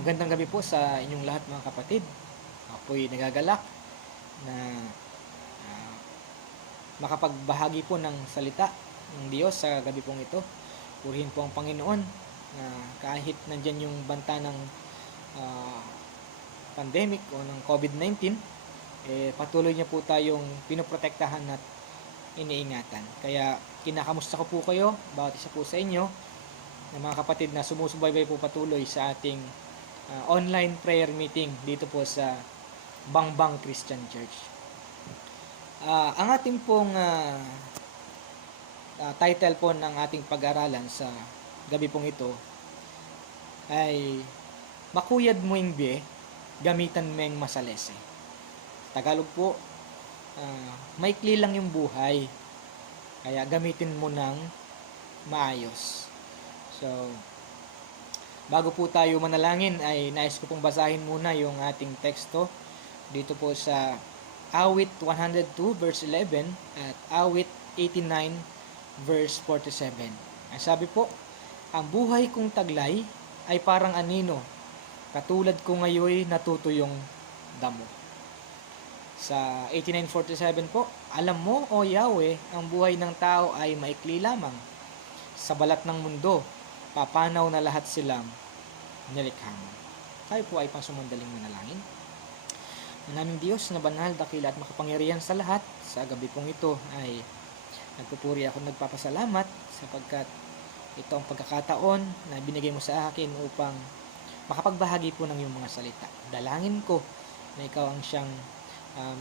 Magandang gabi po sa inyong lahat mga kapatid. Ako'y nagagalak na ah, makapagbahagi po ng salita ng Diyos sa gabi pong ito. Purihin po ang Panginoon na kahit nandyan yung banta ng ah, pandemic o ng COVID-19, patuloy niya po tayong pinoprotektahan at iniingatan. Kaya kinakamusta ko po kayo, bawat isa po sa inyo, na mga kapatid na sumusubaybay po patuloy sa ating online prayer meeting dito po sa Bangbang Christian Church. Ang ating pong title po ng ating pag-aralan sa gabi pong ito ay Makuyad mo ingbe, gamitan meng masalese. Tagalog po, maikli lang yung buhay, kaya gamitin mo ng maayos. So, bago po tayo manalangin ay nais ko pong basahin muna yung ating teksto dito po sa Awit 102 verse 11 at Awit 89 verse 47. Ang sabi po, ang buhay kong taglay ay parang anino, katulad ko ngayoy natutuyong damo. Sa 89:47 po, alam mo o Yahweh, ang buhay ng tao ay maikli lamang. Sa balat ng mundo, papanaw na lahat silang nilikha mo. Tayo po ay pangsumandaling manalangin. Ang naming Diyos na banal, dakila at makapangyarihan sa lahat, sa gabi pong ito ay nagpupuri ako, nagpapasalamat sapagkat ito ang pagkakataon na binigay mo sa akin upang makapagbahagi po ng iyong mga salita. Dalangin ko na ikaw ang siyang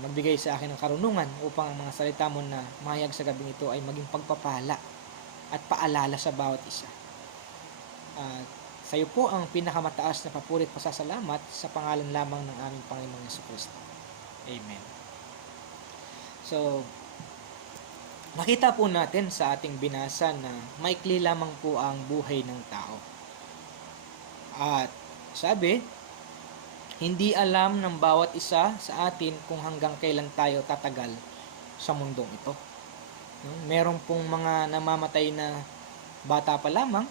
magbigay sa akin ng karunungan upang ang mga salita mo na mahayag sa gabing ito ay maging pagpapala at paalala sa bawat isa. Sa iyo po ang pinakamataas na papuri at pasasalamat sa pangalan lamang ng aming Panginoong Jesucristo. Amen. So, nakita po natin sa ating binasa na maikli lamang po ang buhay ng tao. At sabi, hindi alam ng bawat isa sa atin kung hanggang kailan tayo tatagal sa mundong ito. Meron pong mga namamatay na bata pa lamang.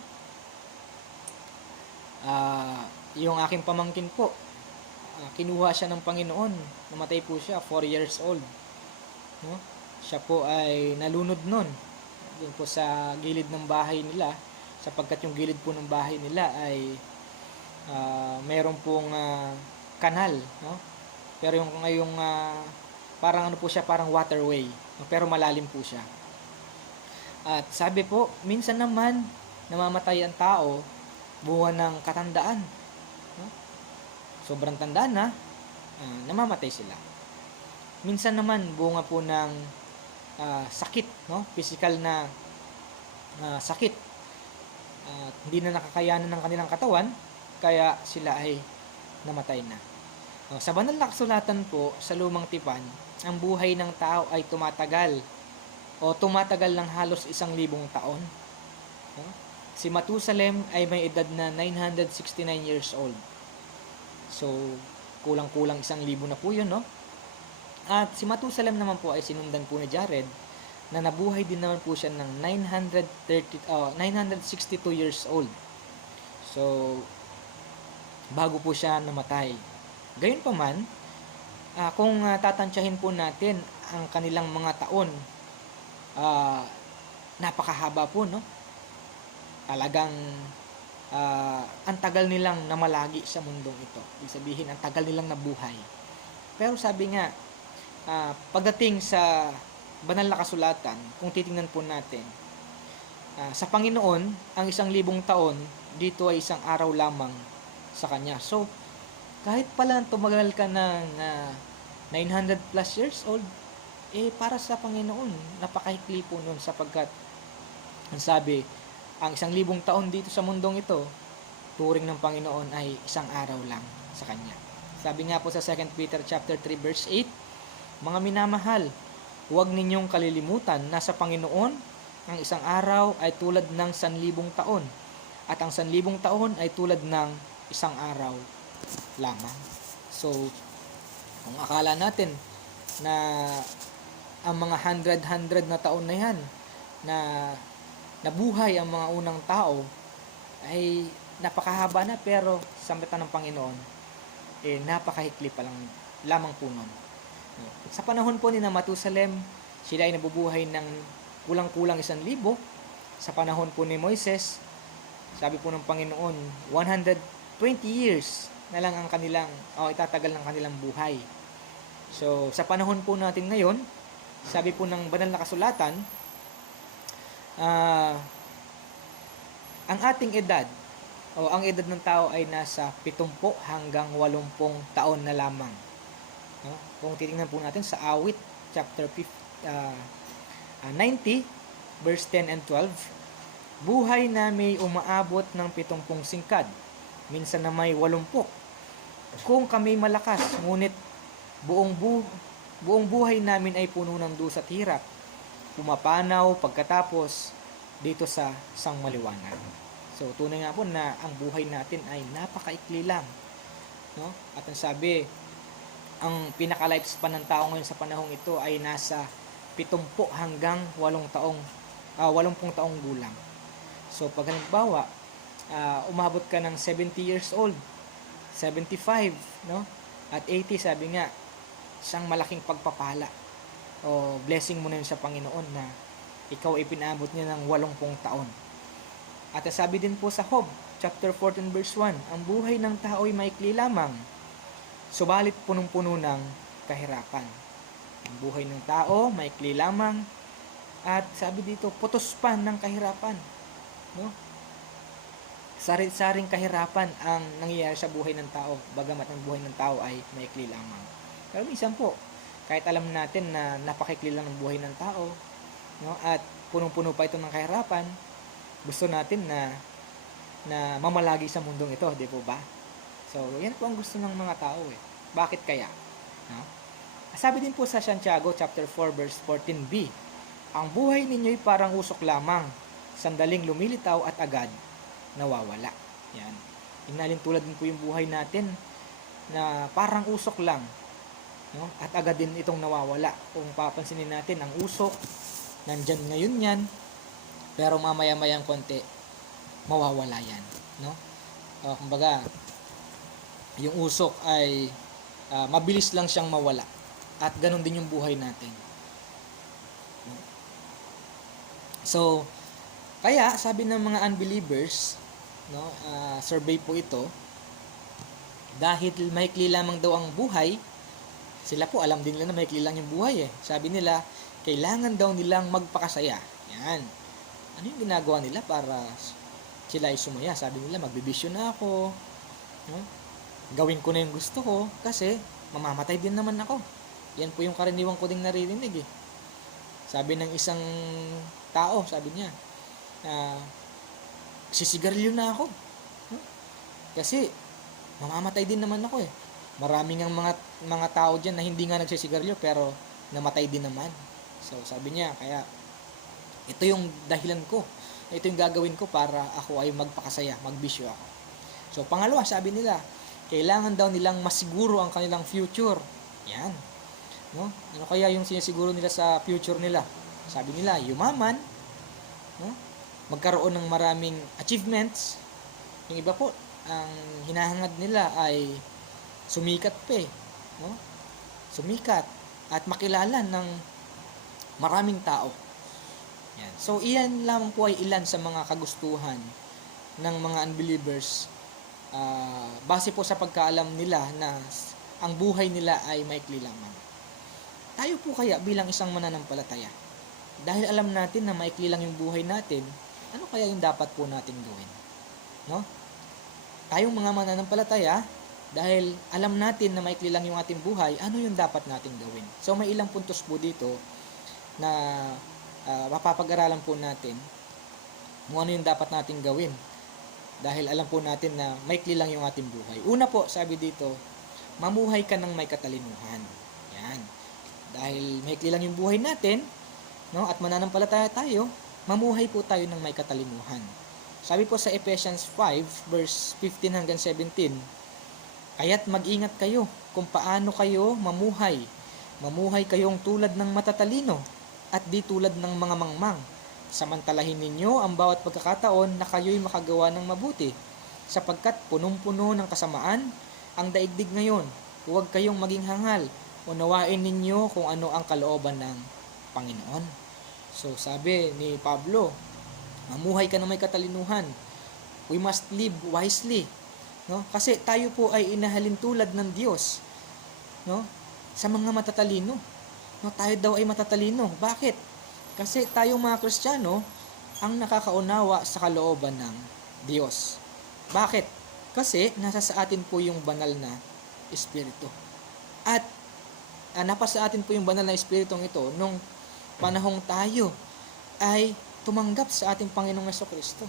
Yung aking pamangkin po, kinuha siya ng Panginoon. Namatay po siya, 4 years old. No? Siya po ay nalunod nun. Doon po sa gilid ng bahay nila, sapagkat yung gilid po ng bahay nila ay meron pong kanal, no? Pero yung ngayong parang ano po siya, parang waterway, no? Pero malalim po siya. At sabi po, minsan naman namamatay ang tao bunga ng katandaan, no? Sobrang tanda na, namamatay sila. Minsan naman bunga po ng sakit, no? Physical na sakit. Hindi na nakakayanan ng kanilang katawan, kaya sila ay namatay na. Sa banal na kasulatan po, sa lumang tipan, ang buhay ng tao ay tumatagal ng halos 1,000 taon. Si Matusalem ay may edad na 969 years old. So, kulang-kulang 1,000 na po yun, no? At si Matusalem naman po ay sinundan po ni Jared na nabuhay din naman po siya ng 962 years old. So, bago po siya namatay. Gayunpaman, kung tatantyahin po natin ang kanilang mga taon, napakahaba po, no? Talagang ang tagal nilang namalagi sa mundong ito. Ibig sabihin, ang tagal nilang nabuhay. Pero sabi nga, pagdating sa banal na kasulatan, kung titingnan po natin, sa Panginoon, ang 1,000 taon, dito ay 1 araw lamang sa Kanya. So, kahit pala tumagal ka ng 900 plus years old, para sa Panginoon, napakahikli po nun sapagkat, ang sabi, ang 1,000 taon dito sa mundong ito, turing ng Panginoon ay 1 araw lang sa Kanya. Sabi nga po sa 2 Peter chapter 3 verse 8, mga minamahal, huwag ninyong kalilimutan na sa Panginoon, ang 1 araw ay tulad ng 1,000 taon, at ang 1,000 taon ay tulad ng 1 araw lamang. So, kung akala natin na ang mga 100 na taon na yan na nabuhay ang mga unang tao ay napakahaba na, pero sa mata ng Panginoon, napakahikli pa lang lamang po nun. Sa panahon po ni na Matusalem, sila ay nabubuhay ng kulang-kulang 1,000. Sa panahon po ni Moises, sabi po ng Panginoon, 120 years na lang ang kanilang, itatagal ng kanilang buhay. So, sa panahon po natin ngayon, sabi po ng banal na kasulatan, ang ating edad, ang edad ng tao ay nasa 70 hanggang 80 taon na lamang. No? Kung titingnan po natin sa Awit, chapter 90, verse 10 and 12, buhay na may umaabot ng 70 singkad, minsan na may 80. Kung kami malakas, ngunit buong buhay namin ay puno ng dusa at hirap, pumapanaw pagkatapos dito sa sangmaliwanag. So, tunay nga po na ang buhay natin ay napakaikli lang. No? At ang sabi, ang pinaka-lifespan ng tao ngayon sa panahong ito ay nasa 70 hanggang 80 taong gulang. So, pag halimbawa, umabot ka ng 70 years old, 75, no? At 80, sabi nga, isang malaking pagpapala o blessing mo na yun sa Panginoon na ikaw ay pinabot niya ng 80 taon. At sabi din po sa Job, chapter 14, verse 1, ang buhay ng tao ay maikli lamang, subalit punong-puno ng kahirapan. Ang buhay ng tao, maikli lamang, at sabi dito, putos pa ng kahirapan. No? Sari-saring kahirapan ang nangyayari sa buhay ng tao, bagamat ang buhay ng tao ay maikli lamang. Pero minsan po, kahit alam natin na napakikli lang ng buhay ng tao, no, at punong-puno pa ito ng kahirapan, gusto natin na mamalagi sa mundong ito, di po ba? So, yan po ang gusto ng mga tao eh. Bakit kaya? No? Sabi din po sa Santiago chapter 4 verse 14b, ang buhay ninyo'y parang usok lamang, sandaling lumilitaw at agad nawawala. Yan. Inalin tulad din po yung buhay natin na parang usok lang, no? At agad din itong nawawala. Kung papansinin natin, ang usok nandyan ngayon yan, pero mamaya-mayang konti mawawala yan, no? Kumbaga, yung usok ay mabilis lang siyang mawala, at ganun din yung buhay natin. So, kaya sabi ng mga unbelievers, no, survey po ito, dahil maikli lamang daw ang buhay, sila po alam din nila na maikli lang yung buhay eh. Sabi nila, kailangan daw nilang magpakasaya. Yan. Ano yung ginagawa nila para sila ay sumaya? Sabi nila, magbibisyo na ako, no? Gawin ko na yung gusto ko kasi mamamatay din naman ako. Yan po yung karaniwang ko ding naririnig eh. Sabi ng isang tao, sabi niya, sisigarilyo na ako, no? Kasi mamamatay din naman ako eh. Maraming ang mga tao diyan na hindi nga nagsisigarilyo pero namatay din naman. So sabi niya, kaya ito yung dahilan ko, ito yung gagawin ko para ako ay magpakasaya, magbisyo ako. So pangalawa, sabi nila, kailangan daw nilang masiguro ang kanilang future. Yan, no? Ano kaya yung sinisiguro nila sa future nila? Sabi nila, yumaman, no? Magkaroon ng maraming achievements. Yung iba po, ang hinahangad nila ay sumikat pa eh, no? Sumikat at makilala ng maraming tao. Yan. So, iyan lamang po ay ilan sa mga kagustuhan ng mga unbelievers, base po sa pagkaalam nila na ang buhay nila ay maikli lamang. Tayo po kaya bilang isang mananampalataya, dahil alam natin na maikli lang yung buhay natin, ano kaya yung dapat po natin gawin? No? Tayong mga mananampalataya, dahil alam natin na maikli lang yung ating buhay, ano yung dapat natin gawin? So may ilang puntos po dito na mapapag-aralan po natin kung ano yung dapat natin gawin, dahil alam po natin na maikli lang yung ating buhay. Una po, sabi dito, mamuhay ka ng may katalinuhan. Yan. Dahil maikli lang yung buhay natin, no, at mananampalataya tayo, mamuhay po tayo ng may katalinuhan. Sabi po sa Ephesians 5 verse 15 hanggang 17, kaya't mag-ingat kayo kung paano kayo mamuhay. Mamuhay kayong tulad ng matatalino at di tulad ng mga mangmang. Samantalahin ninyo ang bawat pagkakataon na kayo'y makagawa ng mabuti. sapagkat punong-puno ng kasamaan ang daigdig ngayon. Huwag kayong maging hangal. Unawain ninyo kung ano ang kalooban ng Panginoon. So sabi ni Pablo, mamuhay ka na may katalinuhan. We must live wisely. No? Kasi tayo po ay inahalin tulad ng Diyos, no? Sa mga matatalino. No, tayo daw ay matatalino. Bakit? Kasi tayo mga Kristiyano ang nakakaunawa sa kalooban ng Diyos. Bakit? Kasi nasa sa atin po yung banal na Espiritu. At napasa atin po yung banal na Espiritong ito nung panahong tayo ay tumanggap sa ating Panginoong Jesucristo.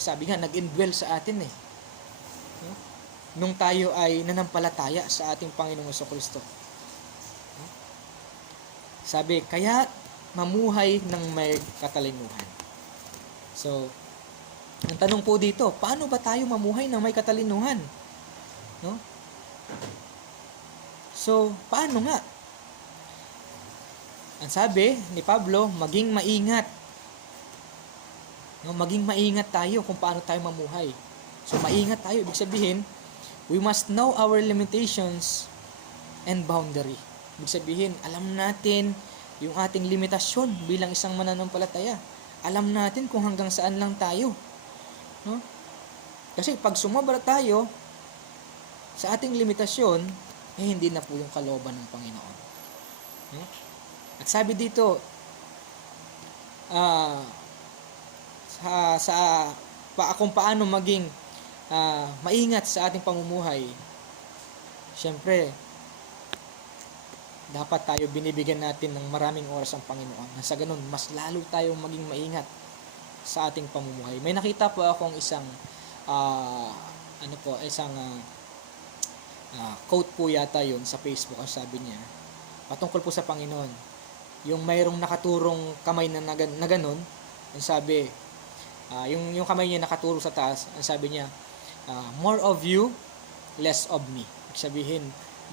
Sabi nga, nag-indwell sa atin eh. No? Nung tayo ay nanampalataya sa ating Panginoong Jesucristo. No? Sabi, kaya mamuhay ng may katalinuhan. So, ang tanong po dito, paano ba tayo mamuhay ng may katalinuhan? No? So, paano nga? Ang sabi ni Pablo, maging maingat. No, maging maingat tayo kung paano tayo mamuhay. So, maingat tayo. Ibig sabihin, we must know our limitations and boundary. Ibig sabihin, alam natin yung ating limitasyon bilang isang mananampalataya. Alam natin kung hanggang saan lang tayo. No? Kasi pag sumobra tayo sa ating limitasyon, hindi na po yung kalooban ng Panginoon. No? At sabi dito, kung paano maging maingat sa ating pamumuhay, syempre, dapat tayo binibigyan natin ng maraming oras ang Panginoon. Sa ganun, mas lalo tayong maging maingat sa ating pamumuhay. May nakita po akong isang quote po yata yun sa Facebook. Ang sabi niya, patungkol po sa Panginoon, yung mayroong nakaturong kamay na ganun, ang sabi, yung kamay niya nakaturo sa taas, ang sabi niya, more of you, less of me. Ibig sabihin,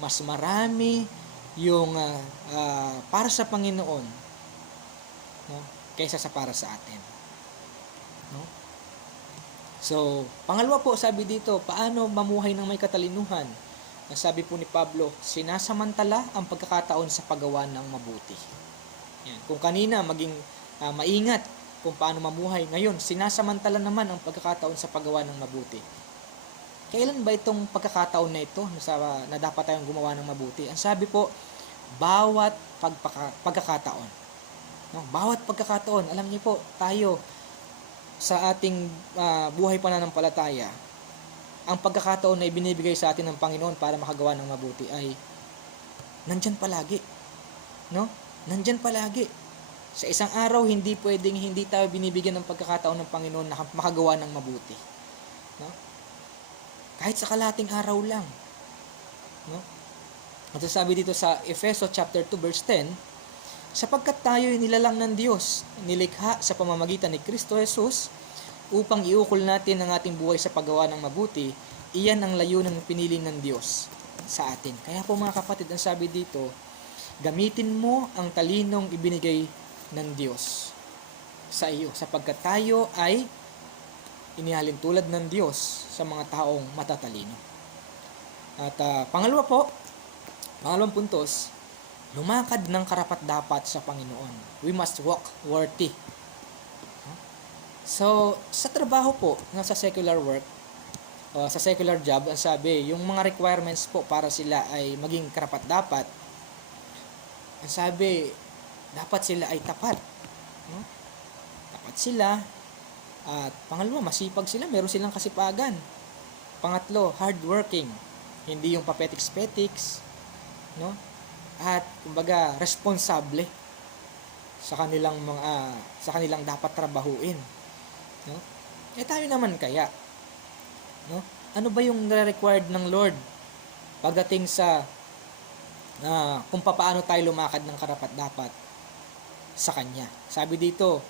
mas marami yung para sa Panginoon, no, kaysa sa para sa atin. No? So, pangalawa po, sabi dito, paano mamuhay ng may katalinuhan? Ang sabi po ni Pablo, sinasamantala ang pagkakataon sa paggawa ng mabuti. Yan. Kung kanina maging maingat kung paano mamuhay, ngayon sinasamantala naman ang pagkakataon sa paggawa ng mabuti. Kailan ba itong pagkakataon na ito na dapat tayong gumawa ng mabuti? Ang sabi po, bawat pagkakataon. No? Bawat pagkakataon. Alam niyo po, tayo sa ating buhay pananampalataya, ang pagkakataon na ibinibigay sa atin ng Panginoon para makagawa ng mabuti ay nandyan palagi. No? Nandyan palagi. Sa isang araw, hindi pwedeng hindi tayo binibigyan ng pagkakataon ng Panginoon na makagawa ng mabuti. No? Kahit sa kalating araw lang. No? At sabi dito sa Efeso chapter 2 verse 10, sapagkat tayo ay nilalang ng Diyos, nilikha sa pamamagitan ni Kristo Jesus, upang iukol natin ang ating buhay sa paggawa ng mabuti, iyan ang layunin ng pinili ng Diyos sa atin. Kaya po mga kapatid, ang sabi dito, gamitin mo ang talinong ibinigay ng Diyos sa iyo, sapagkat tayo ay inihalin tulad ng Diyos sa mga taong matatalino. At pangalawang puntos, lumakad ng karapat-dapat sa Panginoon. We must walk worthy. So, sa trabaho po, sa secular work, sa secular job, ang sabi, yung mga requirements po para sila ay maging karapat-dapat, ang sabi, dapat sila ay tapat. Tapat sila. At pangalawa, masipag sila, meron silang kasipagan. Pangatlo, hardworking, hindi yung papetiks-petiks, no? At kumbaga responsable sa kanilang dapat trabahuin, no? Tayo naman kaya, no? Ano ba yung required ng Lord pagdating sa kung paano tayo lumakad ng karapat-dapat sa Kanya? Sabi dito,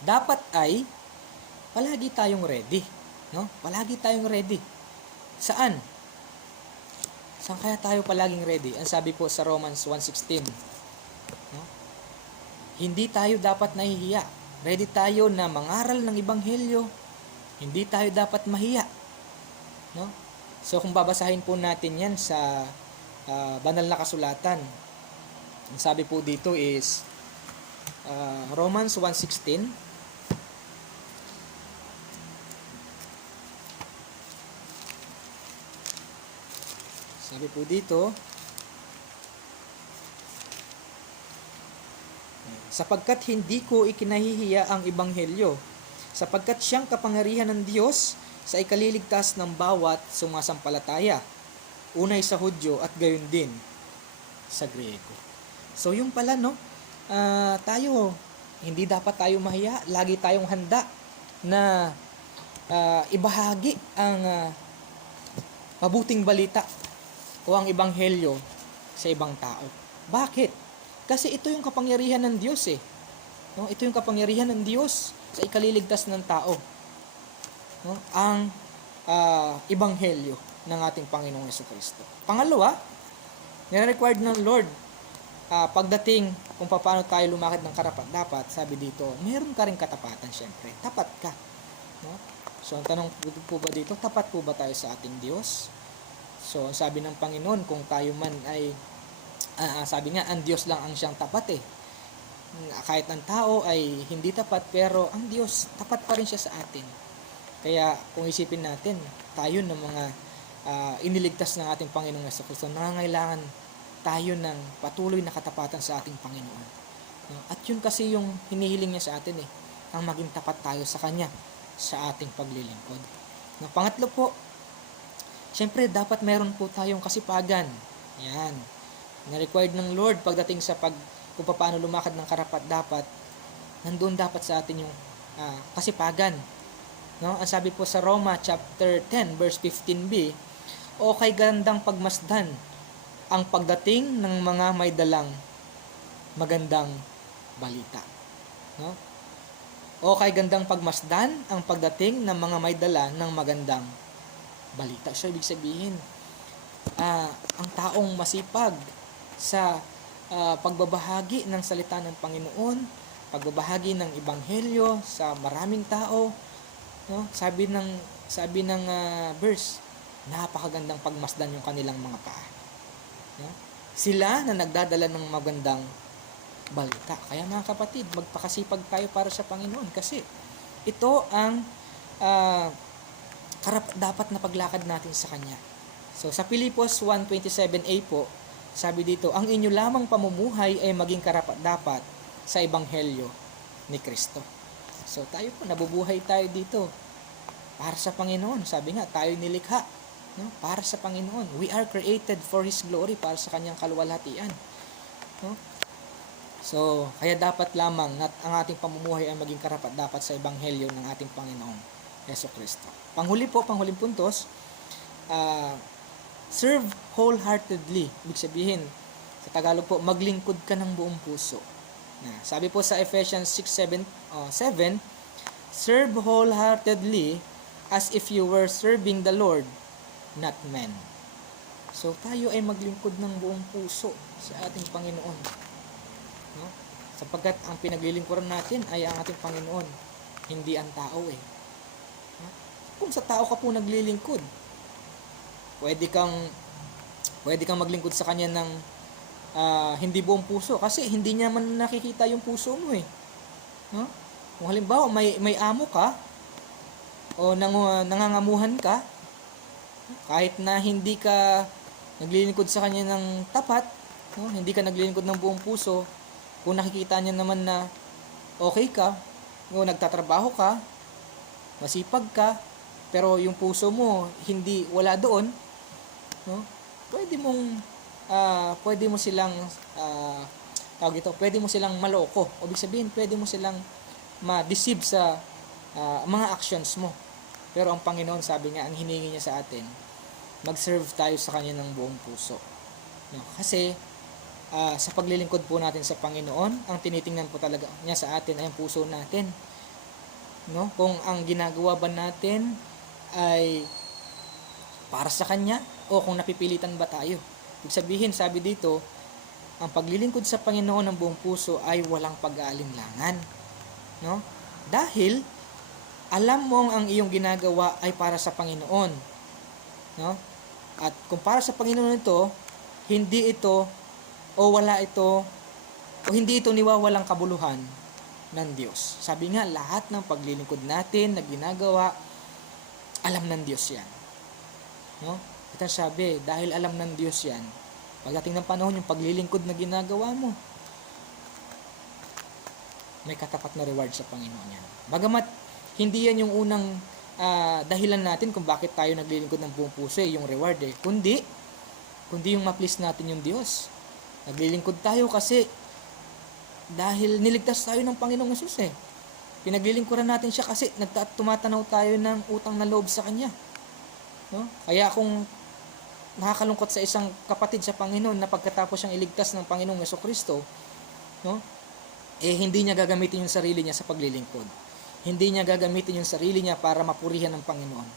dapat ay palagi tayong ready, no? Palagi tayong ready. Saan? Saan kaya tayo palaging ready? Ang sabi po sa Romans 1:16, no? Hindi tayo dapat nahihiya. Ready tayo na mangaral ng ebanghelyo. Hindi tayo dapat mahiya. no? So kung babasahin po natin 'yan sa banal na kasulatan, ang sabi po dito is Romans 1:16. Sabi po dito, sapagkat hindi ko ikinahihiya ang ebanghelyo, sapagkat siyang kapangyarihan ng Diyos sa ikaliligtas ng bawat sumasampalataya, unay sa Hudyo at gayon din sa Grego. So yung pala, no, tayo, hindi dapat tayo mahiya, lagi tayong handa na ibahagi ang mabuting balita o ang ebanghelyo sa ibang tao. Bakit? Kasi ito yung kapangyarihan ng Diyos eh. No? Ito yung kapangyarihan ng Diyos sa ikaliligtas ng tao. No? Ang ebanghelyo ng ating Panginoong Jesucristo. Pangalawa, nire-required ng Lord pagdating kung paano tayo lumakad ng karapat-dapat, sabi dito, meron ka ring katapatan syempre. Tapat ka. No? So, ang tanong po ba dito, tapat po ba tayo sa ating Diyos? So, sabi ng Panginoon, kung tayo man ay, sabi nga, ang Diyos lang ang siyang tapat eh. Kahit ang tao ay hindi tapat, pero ang Diyos, tapat pa rin siya sa atin. Kaya, kung isipin natin, tayo ng mga iniligtas ng ating Panginoong Jesucristo, nangangailangan tayo ng patuloy na katapatan sa ating Panginoon. At yun kasi yung hinihiling niya sa atin eh, ang maging tapat tayo sa Kanya sa ating paglilingkod. Pangatlo po, syempre, dapat meron po tayong kasipagan. Yan. Na-required ng Lord pagdating sa kung paano lumakad ng karapat-dapat, nandoon dapat sa atin yung kasipagan. No? Ang sabi po sa Roma chapter 10 verse 15b, o kay gandang pagmasdan ang pagdating ng mga may dalang magandang balita. No? O kay gandang pagmasdan ang pagdating ng mga may dala ng magandang balita. So, ibig sabihin, ang taong masipag sa pagbabahagi ng salita ng Panginoon, pagbabahagi ng ebanghelyo sa maraming tao, no? Sabi ng verse, napakagandang pagmasdan yung kanilang mga paa. No? Sila na nagdadala ng magandang balita. Kaya mga kapatid, magpakasipag tayo para sa Panginoon kasi ito ang dapat na paglakad natin sa Kanya. So, sa Pilipos 1:27a po, sabi dito, ang inyo lamang pamumuhay ay maging karapat-dapat sa ebanghelyo ni Kristo. So, tayo po, nabubuhay tayo dito para sa Panginoon. Sabi nga, tayo nilikha, no? Para sa Panginoon. We are created for His glory, para sa Kanyang kaluwalhatian. No? So, kaya dapat lamang ang ating pamumuhay ay maging karapat-dapat sa ebanghelyo ng ating Panginoong Jesucristo. Panghuling puntos, serve wholeheartedly. Ibig sabihin, sa Tagalog po, maglingkod ka ng buong puso. Sabi po sa Ephesians 6:7, serve wholeheartedly as if you were serving the Lord, not men. So, tayo ay maglingkod ng buong puso sa ating Panginoon. No? Sapagkat ang pinaglilingkuran natin ay ang ating Panginoon, hindi ang tao eh. No? Kung sa tao ka po naglilingkod, pwede kang maglingkod sa Kanya ng hindi buong puso kasi hindi niya man nakikita yung puso mo eh. No? Kung halimbawa may amo ka o nangangamuhan ka, kahit na hindi ka naglilingkod sa Kanya ng tapat, no? Hindi ka naglilingkod ng buong puso, kung nakikita niya naman na okay ka, o nagtatrabaho ka, masipag ka, pero yung puso mo wala doon, no? Pwede mo silang maloko. Ibig sabihin, pwede mo silang ma-deceive sa mga actions mo. Pero ang Panginoon, sabi nga, ang hiningi niya sa atin, mag-serve tayo sa Kanya ng buong puso. No? Kasi sa paglilingkod po natin sa Panginoon, ang tinitingnan po talaga niya sa atin ay ang puso natin. No? Kung ang ginagawa ba natin ay para sa Kanya o kung napipilitan ba tayo. Ibig sabihin, sabi dito, ang paglilingkod sa Panginoon ng buong puso ay walang pag-aalinlangan. No? Dahil alam mong ang iyong ginagawa ay para sa Panginoon. no? At kung para sa Panginoon ito, hindi ito o wala ito o hindi ito niwawalang kabuluhan ng Diyos. Sabi nga, lahat ng paglilingkod natin na ginagawa, alam ng Diyos yan. No? At ang sabi, dahil alam ng Diyos yan, pagdating ng panahon, yung paglilingkod na ginagawa mo, may katapat na reward sa Panginoon yan. Bagamat, hindi yan yung unang dahilan natin kung bakit tayo naglilingkod ng buong puso, yung reward kundi yung ma-please natin yung Diyos. Naglilingkod tayo kasi dahil niligtas tayo ng Panginoong Hesus Pinaglilingkuran natin siya kasi tumatanaw tayo ng utang na loob sa Kanya. No? Kaya kung nakakalungkot sa isang kapatid sa Panginoon na pagkatapos siyang iligtas ng Panginoong Jesucristo, no? Hindi niya gagamitin yung sarili niya sa paglilingkod. Hindi niya gagamitin yung sarili niya para mapurihan ng Panginoon.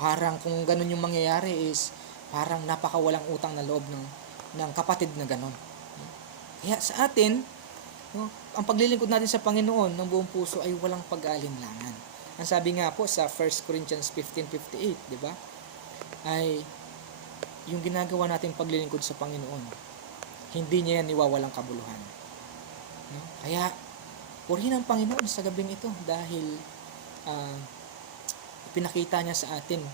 Parang kung ganun yung mangyayari is parang napakawalang utang na loob ng kapatid na ganun. Kaya sa atin, no, ang paglilingkod natin sa Panginoon ng buong puso ay walang pag-aalinlangan. Ang sabi nga po sa 1 Corinthians 15:58, di ba? Ay yung ginagawa nating paglilingkod sa Panginoon, hindi niya yan niwawalang kabuluhan. No? Kaya purihin ang Panginoon sa gabing ito dahil pinakita niya sa atin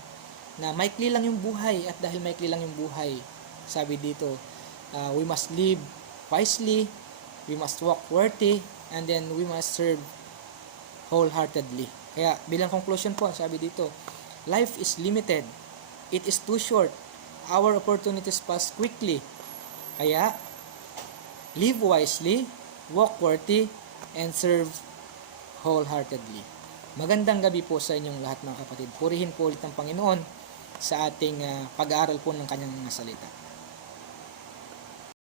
na maikli lang yung buhay at dahil maikli lang yung buhay, sabi dito, we must live wisely, we must walk worthy, and then we must serve wholeheartedly. Kaya bilang conclusion po, sabi dito, life is limited, it is too short, our opportunities pass quickly. Kaya live wisely, walk worthy, and serve wholeheartedly. Magandang gabi po sa inyong lahat mga kapatid. Purihin po ulit ang Panginoon sa ating pag-aaral po ng kanyang mga salita.